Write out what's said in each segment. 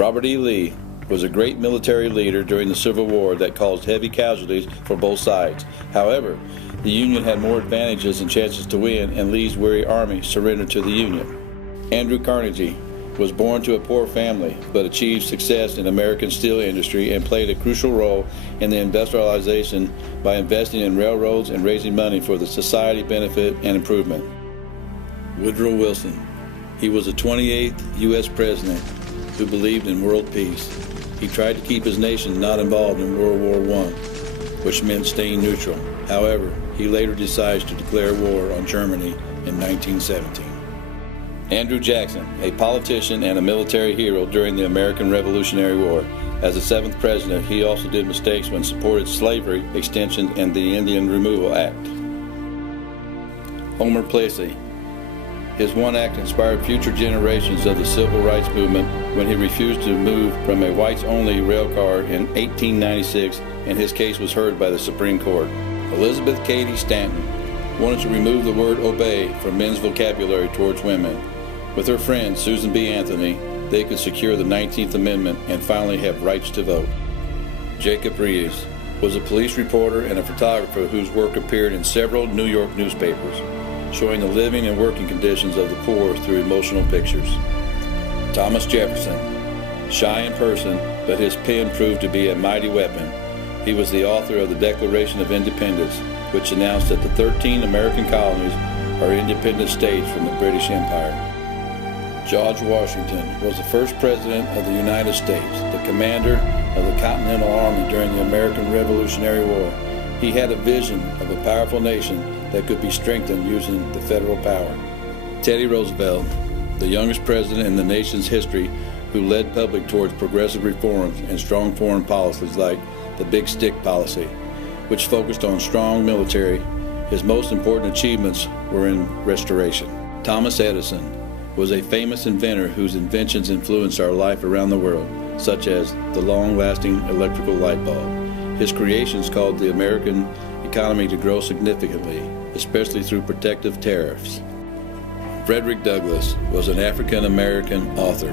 Robert E. Lee was a great military leader during the Civil War that caused heavy casualties for both sides. However, the Union had more advantages and chances to win, and Lee's weary army surrendered to the Union. Andrew Carnegie was born to a poor family, but achieved success in American steel industry and played a crucial role in the industrialization by investing in railroads and raising money for the society benefit and improvement. Woodrow Wilson. He was the 28th U.S. president who believed in world peace. He tried to keep his nation not involved in World War I, which meant staying neutral. However, he later decides to declare war on Germany in 1917. Andrew Jackson, a politician and a military hero during the American Revolutionary War. As the 7th president, he also did mistakes when supported slavery extension and the Indian Removal Act. Homer Plessy. His one act inspired future generations of the civil rights movement when he refused to move from a whites-only rail car in 1896, and his case was heard by the Supreme Court. Elizabeth Cady Stanton wanted to remove the word obey from men's vocabulary towards women. With her friend Susan B. Anthony, they could secure the 19th Amendment and finally have rights to vote. Jacob Riis was a police reporter and a photographer whose work appeared in several New York newspapers, showing the living and working conditions of the poor through emotional pictures. Thomas Jefferson, shy in person, but his pen proved to be a mighty weapon. He was the author of the Declaration of Independence, which announced that the 13 American colonies are independent states from the British Empire. George Washington was the first president of the United States, the commander of the Continental Army during the American Revolutionary War. He had a vision of a powerful nation that could be strengthened using the federal power. Teddy Roosevelt, the youngest president in the nation's history who led public towards progressive reforms and strong foreign policies like the Big Stick policy, which focused on strong military. His most important achievements were in restoration. Thomas Edison was a famous inventor whose inventions influenced our life around the world, such as the long-lasting electrical light bulb. His creations caused the American economy to grow significantly, especially through protective tariffs. Frederick Douglass was an African-American author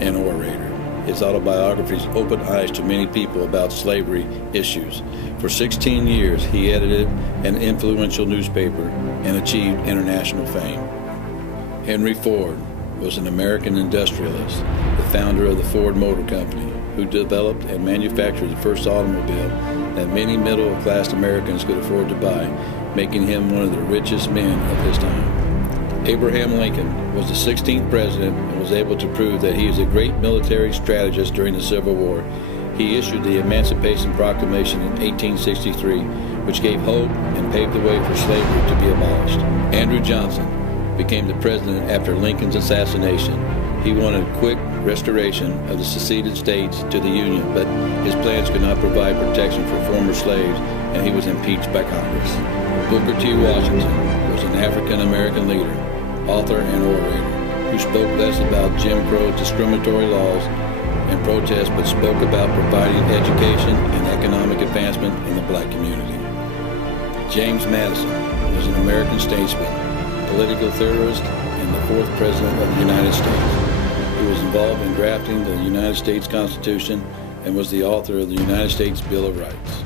and orator. His autobiographies opened eyes to many people about slavery issues. For 16 years, he edited an influential newspaper and achieved international fame. Henry Ford was an American industrialist, the founder of the Ford Motor Company, who developed and manufactured the first automobile that many middle-class Americans could afford to buy, making him one of the richest men of his time. Abraham Lincoln was the 16th president and was able to prove that he was a great military strategist during the Civil War. He issued the Emancipation Proclamation in 1863, which gave hope and paved the way for slavery to be abolished. Andrew Johnson became the president after Lincoln's assassination. He wanted quick restoration of the seceded states to the Union, but his plans could not provide protection for former slaves, and he was impeached by Congress. Booker T. Washington was an African-American leader, author, and orator who spoke less about Jim Crow discriminatory laws and protests, but spoke about providing education and economic advancement in the black community. James Madison was an American statesman, political theorist, and the 4th President of the United States. He was involved in drafting the United States Constitution and was the author of the United States Bill of Rights.